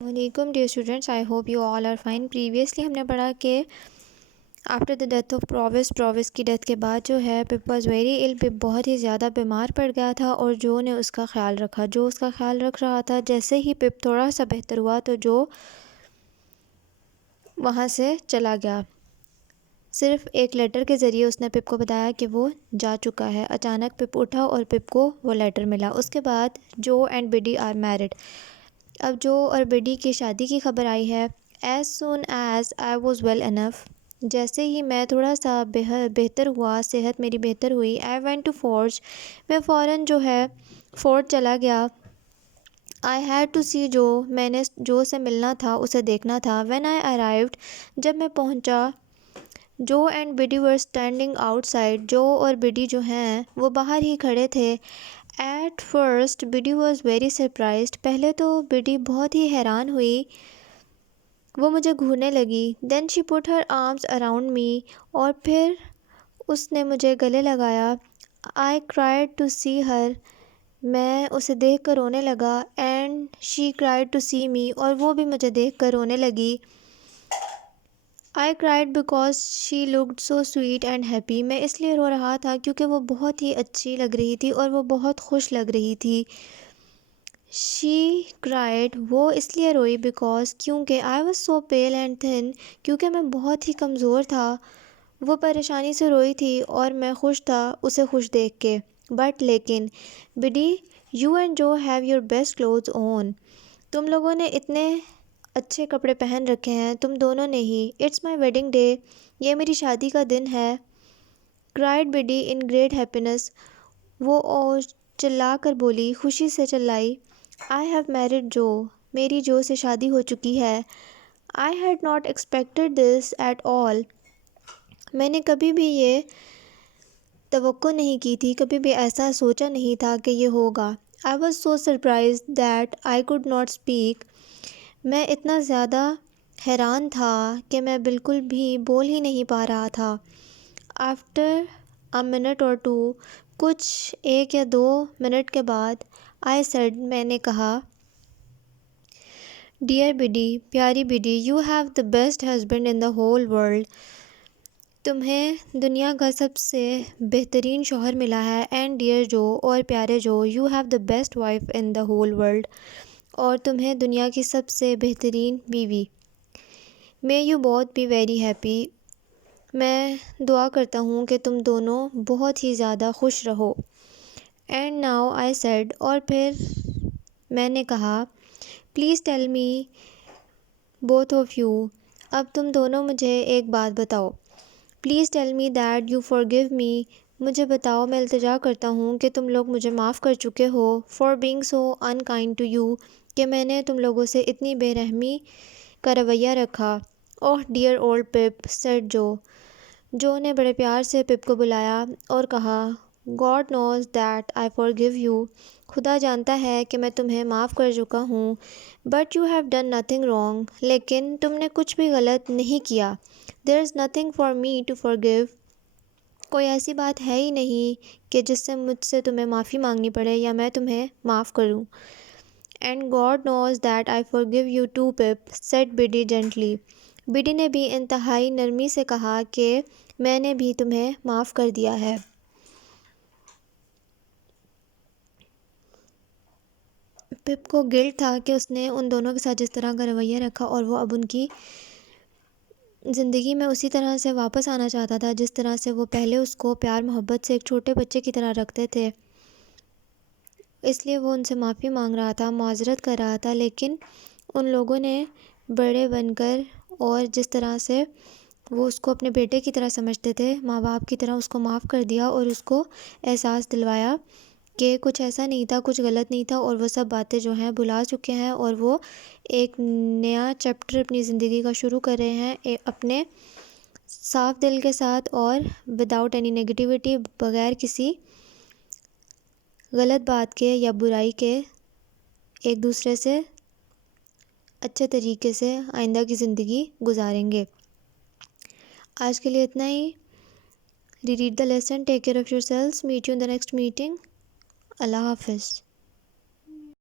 علیکم dear students, I hope you all are fine. Previously ہم نے پڑھا کہ after the death of Provis کی ڈیتھ کے بعد جو ہے Pip was very ill, Pip بہت ہی زیادہ بیمار پڑ گیا تھا اور جو نے اس کا خیال رکھا، جو اس کا خیال رکھ رہا تھا۔ جیسے ہی پپ تھوڑا سا بہتر ہوا تو جو وہاں سے چلا گیا، صرف ایک لیٹر کے ذریعے اس نے پپ کو بتایا کہ وہ جا چکا ہے۔ اچانک پپ اٹھا اور پپ کو وہ لیٹر ملا۔ اس کے بعد جو اینڈ بیڈی آر میرڈ۔ اب جو اور بیڈی کی شادی کی خبر آئی ہے۔ As soon as I was well enough, جیسے ہی میں تھوڑا سا بہتر ہوا، صحت میری بہتر ہوئی، آئی وینٹ ٹو فورج، میں فوراً جو ہے فورج چلا گیا۔ آئی ہیڈ ٹو سی جو، میں نے جو سے ملنا تھا، اسے دیکھنا تھا۔ وین آئی ارائیوڈ، جب میں پہنچا، جو and Bedi were standing out side, جو اور بیڈی جو ہیں وہ باہر ہی کھڑے تھے۔ At first Biddy was very surprised, پہلے تو بیڈی بہت ہی حیران ہوئی، وہ مجھے گھورنے لگی۔ دین شی پٹ ہر آرمز اراؤنڈ می، اور پھر اس نے مجھے گلے لگایا۔ آئی کرائیڈ ٹو سی ہر، میں اسے دیکھ کر رونے لگا۔ And she cried to see me, اور وہ بھی مجھے دیکھ کر رونے لگی۔ I cried because she looked so sweet and happy, میں اس لیے رو رہا تھا کیونکہ وہ بہت ہی اچھی لگ رہی تھی اور وہ بہت خوش لگ رہی تھی۔ شی کرائیڈ، وہ اس لیے روئی، بیکاز کیونکہ I was so پیل and thin, کیونکہ میں بہت ہی کمزور تھا۔ وہ پریشانی سے روئی تھی اور میں خوش تھا اسے خوش دیکھ کے۔ بٹ لیکن بیڈی، یو اینڈ جو ہیو یور بیسٹ کلوتھس آن، تم لوگوں نے اتنے اچھے کپڑے پہن رکھے ہیں، تم دونوں نے ہی۔ اٹس مائی ویڈنگ ڈے، یہ میری شادی کا دن ہے۔ Cried Bedi in great happiness, وہ چلا کر بولی، خوشی سے چلائی۔ آئی ہیو میرڈ جو، میری جو سے شادی ہو چکی ہے۔ I had not expected this at all, میں نے کبھی بھی یہ توقع نہیں کی تھی، کبھی بھی ایسا سوچا نہیں تھا کہ یہ ہوگا۔ I was so surprised that I could not speak, میں اتنا زیادہ حیران تھا کہ میں بالکل بھی بول ہی نہیں پا رہا تھا۔ آفٹر اے منٹ اور ٹو، کچھ 1 یا 2 منٹ کے بعد، آئی سیڈ، میں نے کہا، ڈیئر بیڈی، پیاری Bedi, you have the best husband in the whole world, تمہیں دنیا کا سب سے بہترین شوہر ملا ہے۔ اینڈ ڈیئر جو، اور پیارے Joe, you have the best wife in the whole world, اور تمہیں دنیا کی سب سے بہترین بیوی۔ May you both be very happy, میں دعا کرتا ہوں کہ تم دونوں بہت ہی زیادہ خوش رہو۔ اینڈ ناؤ آئی سیڈ، اور پھر میں نے کہا، please tell me both of you, اب تم دونوں مجھے ایک بات بتاؤ۔ Please tell me that you forgive me, مجھے بتاؤ، میں التجا کرتا ہوں کہ تم لوگ مجھے معاف کر چکے ہو۔ For being so unkind to you, کہ میں نے تم لوگوں سے اتنی بے رحمی کا رویہ رکھا۔ اوہ ڈیئر اولڈ پپ، سیڈ جو، جو نے بڑے پیار سے پپ کو بلایا اور کہا، God knows that I forgive you, خدا جانتا ہے کہ میں تمہیں معاف کر چکا ہوں۔ But you have done nothing wrong, لیکن تم نے کچھ بھی غلط نہیں کیا۔ There is nothing for me to forgive, کوئی ایسی بات ہے ہی نہیں کہ جس سے مجھ سے تمہیں معافی مانگنی پڑے یا میں تمہیں معاف کروں۔ And God knows that I forgive you too Pip, said Biddy gently, Biddy نے بھی انتہائی نرمی سے کہا کہ میں نے بھی تمہیں معاف کر دیا ہے۔ پپ کو گلٹ تھا کہ اس نے ان دونوں کے ساتھ جس طرح کا رویہ رکھا، اور وہ اب ان کی زندگی میں اسی طرح سے واپس آنا چاہتا تھا جس طرح سے وہ پہلے اس کو پیار محبت سے ایک چھوٹے بچے کی طرح رکھتے تھے۔ اس لیے وہ ان سے معافی مانگ رہا تھا، معذرت کر رہا تھا، لیکن ان لوگوں نے بڑے بن کر، اور جس طرح سے وہ اس کو اپنے بیٹے کی طرح سمجھتے تھے، ماں باپ کی طرح اس کو معاف کر دیا اور اس کو احساس دلوایا کہ کچھ ایسا نہیں تھا، کچھ غلط نہیں تھا، اور وہ سب باتیں جو ہیں بھلا چکے ہیں، اور وہ ایک نیا چیپٹر اپنی زندگی کا شروع کر رہے ہیں، اپنے صاف دل کے ساتھ اور وداؤٹ اینی نگیٹیوٹی، بغیر کسی غلط بات کے یا برائی کے، ایک دوسرے سے اچھے طریقے سے آئندہ کی زندگی گزاریں گے۔ آج کے لیے اتنا ہی۔ Reread the lesson, take care of yourselves, meet you in the next meeting. اللہ حافظ۔